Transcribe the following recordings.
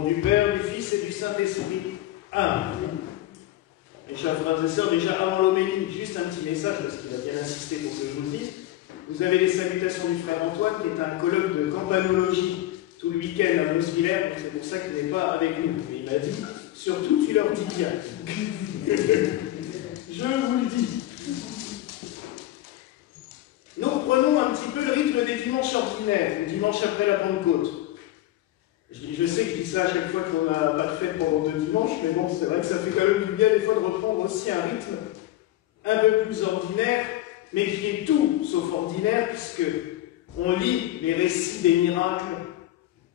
nom du Père, du Fils et du Saint-Esprit. Amen. Mes chers frères et sœurs, déjà avant l'homélie, juste un petit message, parce qu'il a bien insisté pour que je vous le dise. Vous avez les salutations du frère Antoine, qui est un colloque de campanologie tout le week-end à Mosvillers, donc c'est pour ça qu'il n'est pas avec nous. Mais il m'a dit, surtout, tu leur dis bien. Je vous le dis. Nous reprenons un petit peu le rythme des dimanches ordinaires, le dimanche après la Pentecôte. Je sais que je dis ça à chaque fois qu'on n'a pas de fête pendant 2 dimanches, mais bon, c'est vrai que ça fait quand même du bien des fois de reprendre aussi un rythme un peu plus ordinaire, mais qui est tout sauf ordinaire, puisque on lit les récits des miracles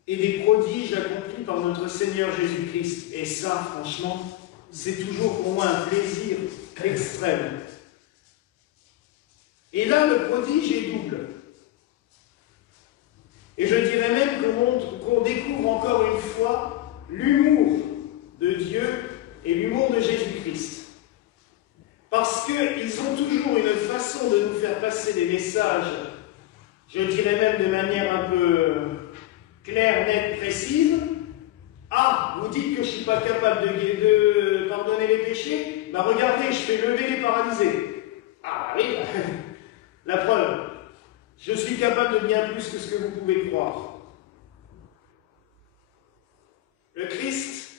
et des prodiges accomplis par notre Seigneur Jésus-Christ. Et ça, franchement, c'est toujours pour moi un plaisir extrême. Et là, le prodige est double. Et je dirais même qu'on découvre encore une fois l'humour de Dieu et l'humour de Jésus-Christ. Parce qu'ils ont toujours une façon de nous faire passer des messages, je dirais même de manière un peu claire, nette, précise. Ah, vous dites que je ne suis pas capable de pardonner les péchés? Ben regardez, je fais lever les paralysés. Ah oui, la preuve. Je suis capable de bien plus que ce que vous pouvez croire. Le Christ,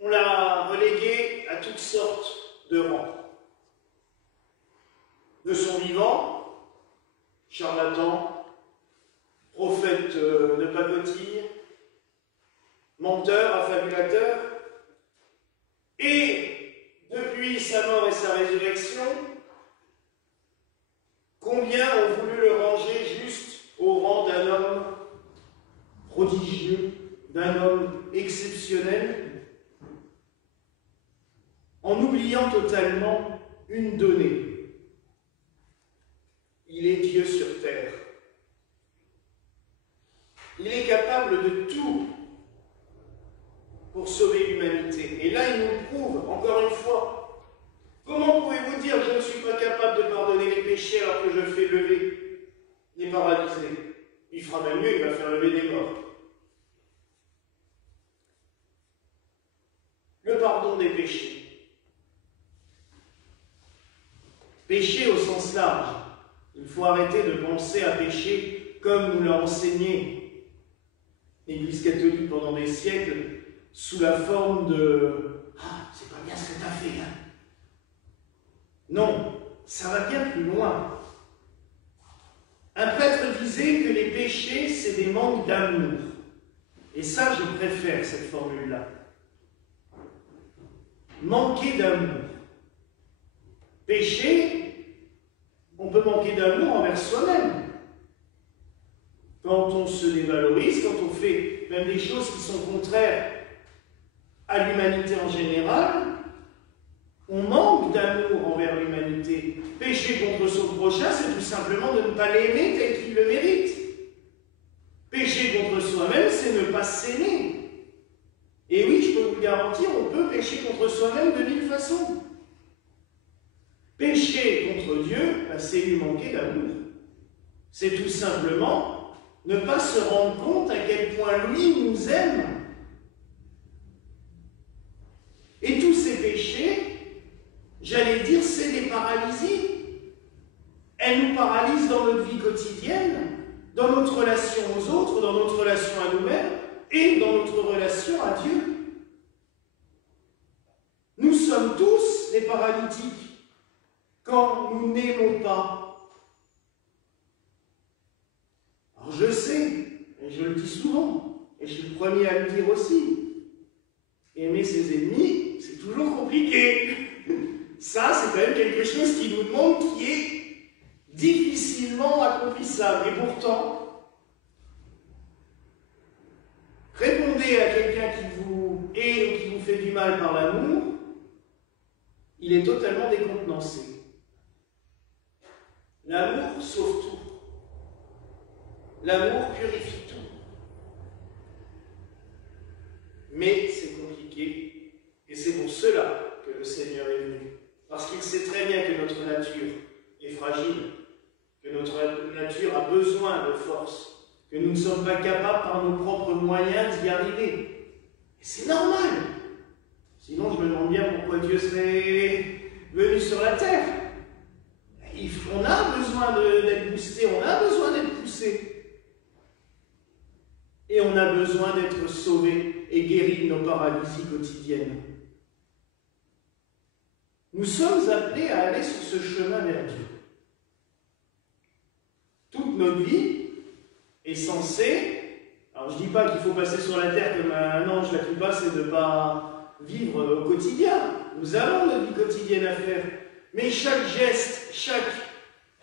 on l'a relégué à toutes sortes de rangs. De son vivant, charlatan, prophète de pacotille, menteur, affabulateur, et depuis sa mort et sa résurrection, combien ont voulu le ranger juste au rang d'un homme prodigieux, d'un homme exceptionnel, en oubliant totalement une donnée. Il est Dieu sur terre. Il est capable de tout pour sauver l'humanité. Et là, il nous prouve, encore une fois, comment pouvez-vous dire que je ne suis pas capable de pardonner les péchés alors que je fais lever les paralysés? Il fera même mieux, il va faire lever des morts. Le pardon des péchés. Péché au sens large. Il faut arrêter de penser à péché comme nous l'a enseigné l'Église catholique pendant des siècles, sous la forme de « Ah, c'est pas bien ce que tu as fait, hein ?» Non, ça va bien plus loin. Un prêtre disait que les péchés, c'est des manques d'amour. Et ça, je préfère cette formule-là. Manquer d'amour. Péché, on peut manquer d'amour envers soi-même. Quand on se dévalorise, quand on fait même des choses qui sont contraires à l'humanité en général, on manque d'amour envers l'humanité. Pécher contre son prochain, c'est tout simplement de ne pas l'aimer tel qu'il le mérite. Pécher contre soi-même, c'est ne pas s'aimer. Et oui, je peux vous le garantir, on peut pécher contre soi-même de 1000 façons. Pécher contre Dieu, c'est lui manquer d'amour. C'est tout simplement ne pas se rendre compte à quel point lui nous aime. Et tous ces péchés, j'allais dire, c'est des paralysies. Elles nous paralysent dans notre vie quotidienne, dans notre relation aux autres, dans notre relation à nous-mêmes et dans notre relation à Dieu. Nous sommes tous des paralytiques quand nous n'aimons pas. Alors je sais, et je le dis souvent, et je suis le premier à le dire aussi, aimer ses ennemis, c'est toujours compliqué. Ça, c'est quand même quelque chose qui nous demande, qui est difficilement accomplissable. Et pourtant, répondez à quelqu'un qui vous hait ou qui vous fait du mal par l'amour, il est totalement décontenancé. L'amour sauve tout. L'amour purifie tout. Mais c'est compliqué, et c'est pour cela que le Seigneur est venu. Parce qu'il sait très bien que notre nature est fragile, que notre nature a besoin de force, que nous ne sommes pas capables par nos propres moyens d'y arriver. Et c'est normal. Sinon, je me demande bien pourquoi Dieu serait venu sur la terre. On a besoin d'être boosté, on a besoin d'être poussé. Et on a besoin d'être sauvé et guéri de nos paralysies quotidiennes. Nous sommes appelés à aller sur ce chemin vers Dieu. Toute notre vie est censée, alors je ne dis pas qu'il faut passer sur la terre comme un ange, la plupart c'est de ne pas vivre au quotidien. Nous avons notre vie quotidienne à faire. Mais chaque geste, chaque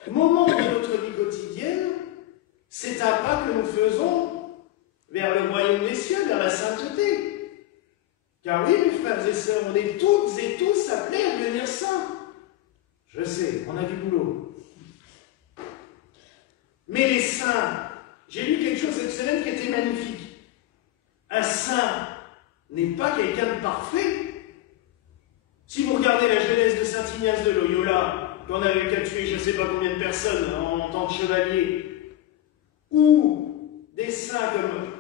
moment de notre vie quotidienne, c'est un pas que nous faisons vers le royaume des cieux, vers la sainteté. Car oui, mes frères et sœurs, on est toutes et tous appelés à devenir saints. Je sais, on a du boulot. Mais les saints, j'ai lu quelque chose cette semaine qui était magnifique. Un saint n'est pas quelqu'un de parfait. Si vous regardez la jeunesse de Saint Ignace de Loyola, qu'on avait qu'à tuer je ne sais pas combien de personnes en tant que chevalier, ou des saints comme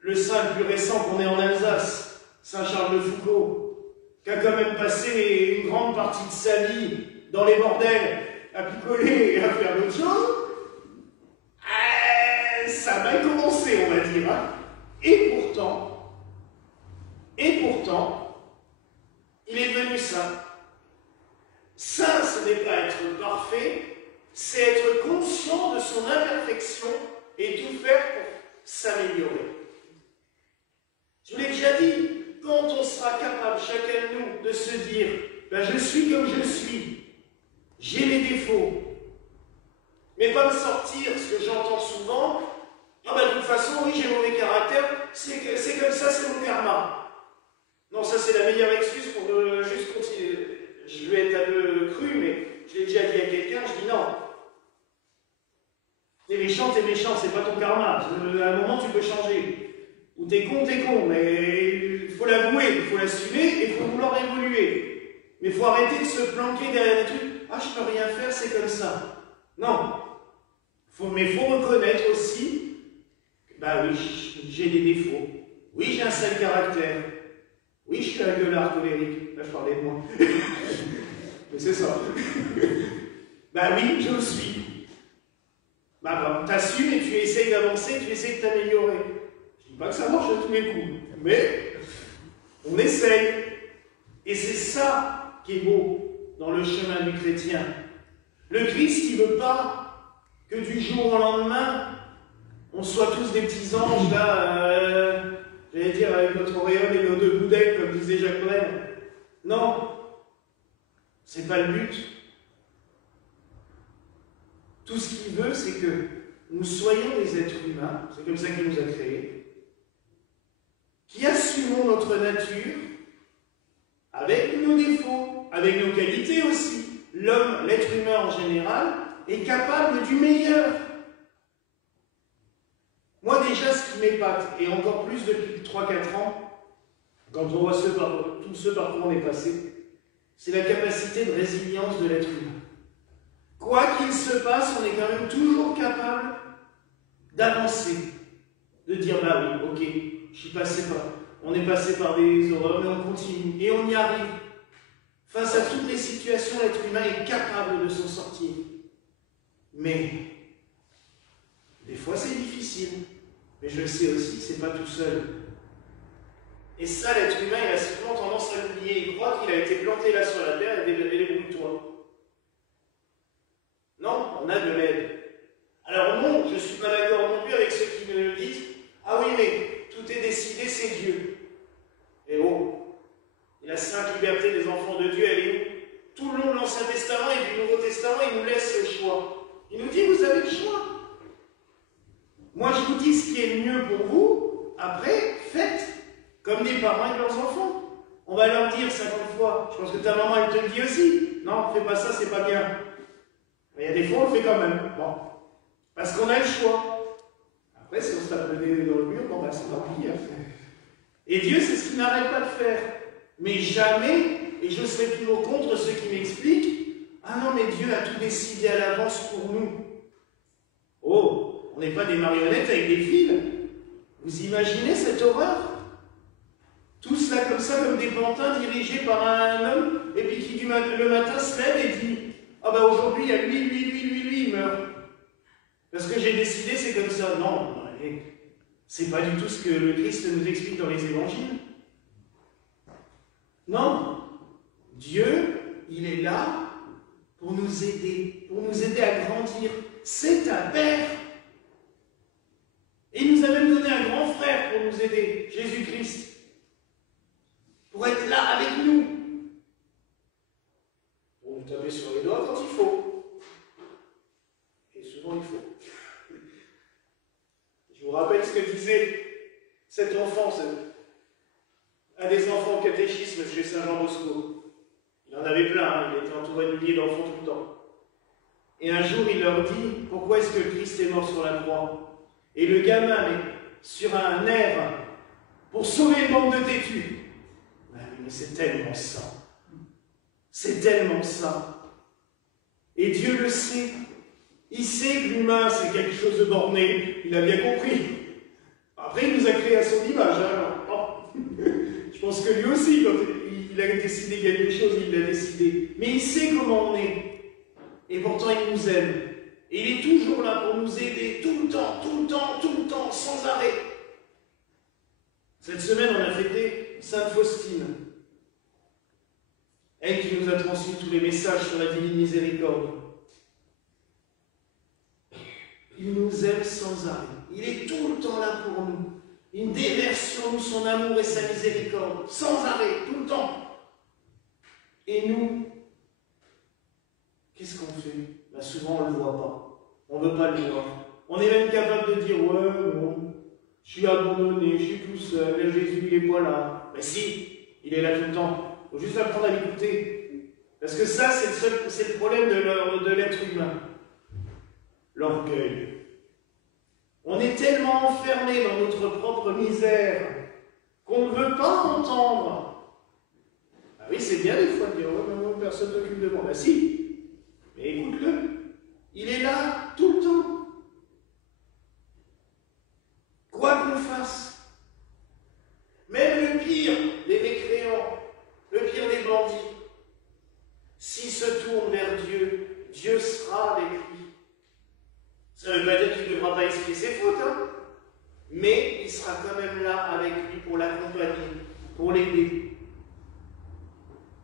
le saint le plus récent qu'on ait en Alsace, Saint Charles de Foucault, qui a quand même passé une grande partie de sa vie dans les bordels à picoler et à faire d'autres choses, ça a mal commencé, on va dire. Hein. Et pourtant, il est devenu saint. Saint, ce n'est pas être parfait, c'est être conscient de son imperfection et tout faire pour s'améliorer. Je vous l'ai déjà dit, quand on sera capable, chacun de nous, de se dire ben, je suis comme je suis, j'ai mes défauts, mais pas me sortir, ce que j'entends souvent, ah ben, de toute façon, oui, j'ai mauvais caractère, c'est comme ça, c'est mon karma. Non, ça c'est la meilleure excuse pour juste continuer. Je vais être un peu cru, mais je l'ai déjà dit à quelqu'un, je dis non. T'es méchant, c'est pas ton karma. À un moment, tu peux changer. Ou t'es con, mais il faut l'avouer, il faut l'assumer et il faut vouloir évoluer. Mais il faut arrêter de se planquer derrière des trucs. Ah, je peux rien faire, c'est comme ça. Non. Mais il faut reconnaître aussi, bah oui, j'ai des défauts. Oui, j'ai un sale caractère. Oui, je suis un gueulard colérique. Là, je parlais de moi. Mais c'est ça. Bah oui, je le suis. Bah, t'assumes et tu essayes d'avancer, tu essayes de t'améliorer. Je dis pas que ça marche à tous les coups, mais on essaye. Et c'est ça qui est beau dans le chemin du chrétien. Le Christ, il ne veut pas que du jour au lendemain, on soit tous des petits anges, là, j'allais dire, avec notre auréole et nos deux boudins, comme disait Jacques Brel. Non, c'est pas le but. Tout ce qu'il veut, c'est que nous soyons des êtres humains, c'est comme ça qu'il nous a créés, qui assumons notre nature avec nos défauts, avec nos qualités aussi. L'homme, l'être humain en général, est capable du meilleur. Moi déjà, ce qui m'épate, et encore plus depuis 3-4 ans, quand on voit tout ce par quoi on est passé, c'est la capacité de résilience de l'être humain. Quoi qu'il se passe, on est quand même toujours capable d'avancer, de dire bah oui, ok, on est passé par des horreurs, mais on continue, et on y arrive. Face à toutes les situations, l'être humain est capable de s'en sortir. Mais, des fois c'est difficile, mais je sais aussi que c'est pas tout seul. Et ça, l'être humain, il a souvent tendance à l'oublier. Il croit qu'il a été planté là sur la terre et débrouille-toi. Non, on a de l'aide. Alors non, je ne suis pas d'accord non plus avec ceux qui me disent « Ah oui, mais tout est décidé, c'est Dieu. » Et oh, et la sainte liberté des enfants de Dieu, elle est où? Tout le long de l'Ancien Testament et du Nouveau Testament, il nous laisse le choix. Il nous dit « Vous avez le choix. » Moi, je vous dis ce qui est le mieux pour vous. Après, faites comme des parents avec leurs enfants. On va leur dire 50 fois. Je pense que ta maman, elle te le dit aussi. Non, fais pas ça, c'est pas bien. Mais il y a des fois, on le fait quand même. Bon. Parce qu'on a le choix. Après, si on se tape le nez dans le mur, bon, ben, c'est pas pire. Et Dieu, c'est ce qu'il n'arrête pas de faire. Mais jamais, et je serai toujours contre ceux qui m'expliquent, ah non, mais Dieu a tout décidé à l'avance pour nous. Oh, On n'est pas des marionnettes avec des fils. Vous imaginez cette horreur? Tous là comme ça, comme des pantins dirigés par un homme, et puis qui le matin se lève et dit « Ah ben aujourd'hui, il y a lui, il meurt. Parce que j'ai décidé, c'est comme ça. » Non, c'est pas du tout ce que le Christ nous explique dans les évangiles. Non, Dieu, il est là pour nous aider à grandir. C'est un Père. Et il nous a même donné un grand frère pour nous aider, Jésus-Christ. Pour être là avec nous. Pour nous taper sur les doigts quand il faut. Et souvent il faut. Je vous rappelle ce que disait cet enfant, un des enfants au catéchisme chez Saint-Jean-Bosco. Il en avait plein, hein, il était entouré de milliers d'enfants tout le temps. Et un jour, il leur dit, pourquoi est-ce que Christ est mort sur la croix? Et le gamin, mais sur un air, pour sauver le monde de têtus. Mais c'est tellement ça. C'est tellement ça. Et Dieu le sait. Il sait que l'humain, c'est quelque chose de borné. Il a bien compris. Après, il nous a créé à son image. Hein. Je pense que lui aussi, quand il a décidé quelque chose, il l'a décidé. Mais il sait comment on est. Et pourtant, il nous aime. Et il est toujours là pour nous aider, tout le temps, sans arrêt. Cette semaine, on a fêté Sainte Faustine. Elle qui nous a transmis tous les messages sur la divine miséricorde. Il nous aime sans arrêt. Il est tout le temps là pour nous. Il déverse sur nous son amour et sa miséricorde, sans arrêt, tout le temps. Et nous, qu'est-ce qu'on fait? Ben souvent, on ne le voit pas. On ne veut pas le voir. On est même capable de dire, ouais, bon, je suis abandonné, je suis tout seul, Jésus, il n'est pas là. Mais si, il est là tout le temps. Il faut juste apprendre à l'écouter. Parce que ça, c'est le problème de l'être humain. L'orgueil. On est tellement enfermé dans notre propre misère qu'on ne veut pas entendre. Ah oui, c'est bien des fois de dire, oh, non, personne ne s'occupe de moi. Ben si, mais écoute-le. Il est là tout le temps. Quoi qu'on fasse. Même le pire des mécréants, le pire des bandits, s'il se tourne vers Dieu, Dieu sera avec lui. Ça ne veut pas dire qu'il ne devra pas expier ses fautes, hein, mais il sera quand même là avec lui pour l'accompagner, pour l'aider.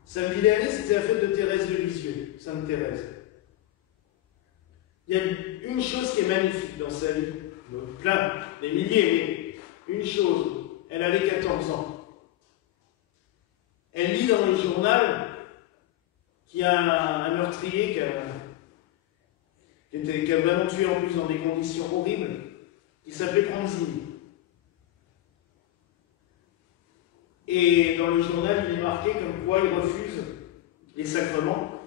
Samedi dernier, c'était la fête de Thérèse de Lisieux, Sainte Thérèse. Il y a une chose qui est magnifique dans sa vie, plein, des milliers, mais une chose, elle avait 14 ans. Elle lit dans le journal qu'il y a un meurtrier qui a vraiment tué en plus dans des conditions horribles, qui s'appelait Pranzini. Et dans le journal, il est marqué comme quoi il refuse les sacrements,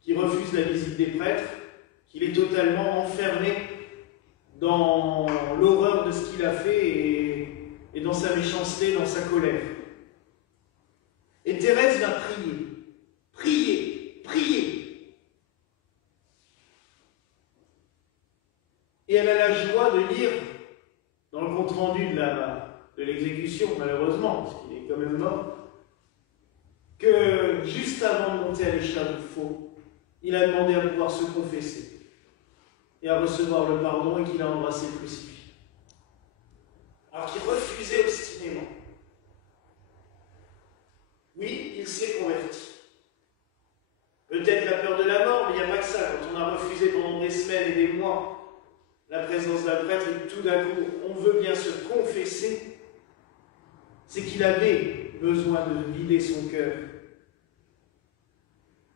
qu'il refuse la visite des prêtres, qu'il est totalement enfermé dans l'horreur de ce qu'il a fait et dans sa méchanceté, dans sa colère. Et Thérèse va prier, prier, prier. Et elle a la joie de lire dans le compte-rendu de l'exécution, malheureusement, parce qu'il est quand même mort, que juste avant de monter à l'échafaud, il a demandé à pouvoir se confesser et à recevoir le pardon et qu'il a embrassé le crucifix. Alors qu'il refusait obstinément. Oui, il s'est converti. Peut-être la peur de la mort, mais il n'y a pas que ça. Quand on a refusé pendant des semaines et des mois la présence d'un prêtre et que tout d'un coup on veut bien se confesser, c'est qu'il avait besoin de vider son cœur.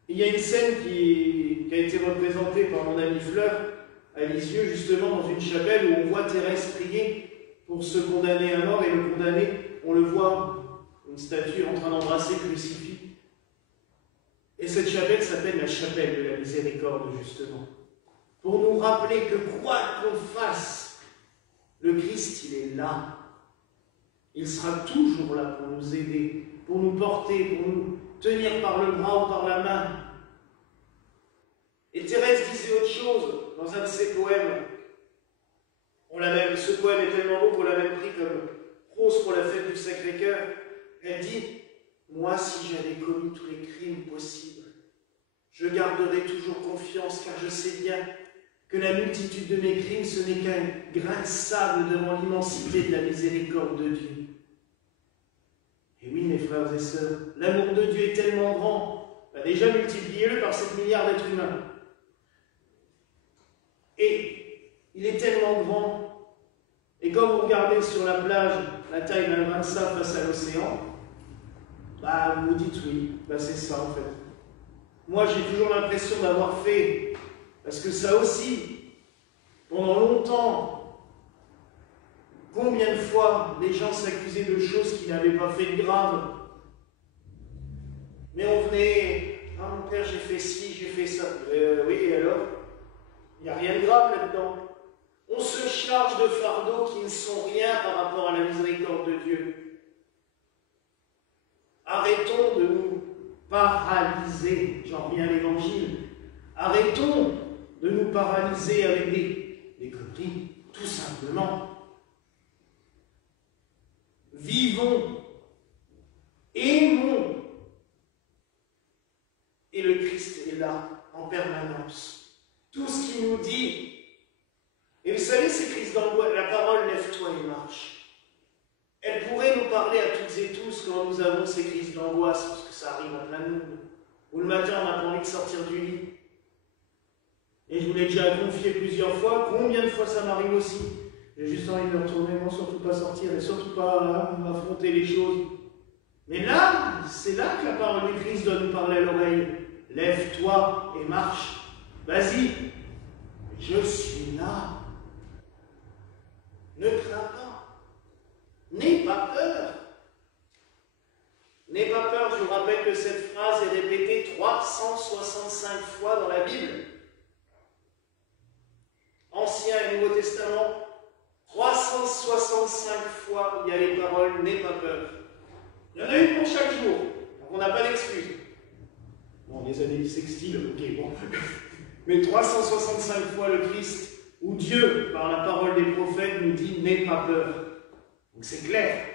Il y a une scène qui a été représentée par mon ami Fleur à Lisieux, justement dans une chapelle où on voit Thérèse prier pour se condamner à mort, et le condamné, on le voit, une statue en train d'embrasser le crucifix. Et cette chapelle s'appelle la chapelle de la miséricorde, justement. Pour nous rappeler que quoi qu'on fasse, le Christ, il est là. Il sera toujours là pour nous aider, pour nous porter, pour nous tenir par le bras ou par la main. Et Thérèse disait autre chose dans un de ses poèmes. Ce poème est tellement beau qu'on l'a même pris comme prose pour la fête du Sacré-Cœur. Elle dit « Moi, si j'avais commis tous les crimes possibles, je garderai toujours confiance, car je sais bien que la multitude de mes crimes, ce n'est qu'un grain de sable devant l'immensité de la miséricorde de Dieu. » Et oui, mes frères et sœurs, l'amour de Dieu est tellement grand, déjà multipliez-le par 7 milliards d'êtres humains. Et il est tellement grand, et quand vous regardez sur la plage la taille d'un grain de sable face à l'océan, vous vous dites oui, c'est ça en fait. Moi j'ai toujours l'impression d'avoir fait, parce que ça aussi, pendant longtemps, combien de fois les gens s'accusaient de choses qu'ils n'avaient pas fait de grave. Mais on venait, ah mon père j'ai fait ci, j'ai fait ça. Oui, et alors? Il n'y a rien de grave là-dedans. On se charge de fardeaux qui ne sont rien par rapport à la miséricorde de Dieu. Arrêtons de nous paralyser, j'en reviens à l'Évangile, arrêtons de nous paralyser avec des conneries, tout simplement. Vivons, aimons, et le Christ est là en permanence. Tout ce qu'il nous dit. Et vous savez, ces crises d'angoisse, la parole « lève-toi et marche ». Elle pourrait nous parler à toutes et tous quand nous avons ces crises d'angoisse, parce que ça arrive en plein nous. Ou le matin, on n'a pas envie de sortir du lit. Et je vous l'ai déjà confié plusieurs fois, combien de fois ça m'arrive aussi. J'ai juste envie de me retourner, non, surtout pas sortir, et surtout pas affronter les choses. Mais là, c'est là que la parole du Christ doit nous parler à l'oreille. Lève-toi et marche. Vas-y, je suis là. Ne crains pas. N'aie pas peur. N'aie pas peur, je vous rappelle que cette phrase est répétée 365 fois dans la Bible. Ancien et Nouveau Testament, 365 fois il y a les paroles « N'aie pas peur ». Il y en a une pour chaque jour, donc on n'a pas d'excuse. Bon, les années sextiles, ok, bon. Mais 365 fois le Christ, où Dieu, par la parole des prophètes, nous dit « N'aie pas peur ». Donc c'est clair.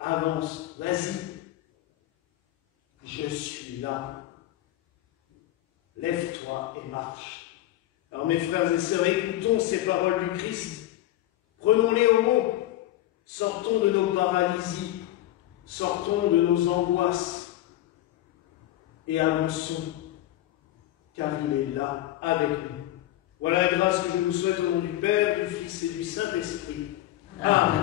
Avance, vas-y. Je suis là. Lève-toi et marche. Alors mes frères et sœurs, écoutons ces paroles du Christ. Prenons-les au mot. Sortons de nos paralysies. Sortons de nos angoisses. Et avançons. Car il est là avec nous. Voilà la grâce que je vous souhaite au nom du Père, du Fils et du Saint-Esprit. Amen.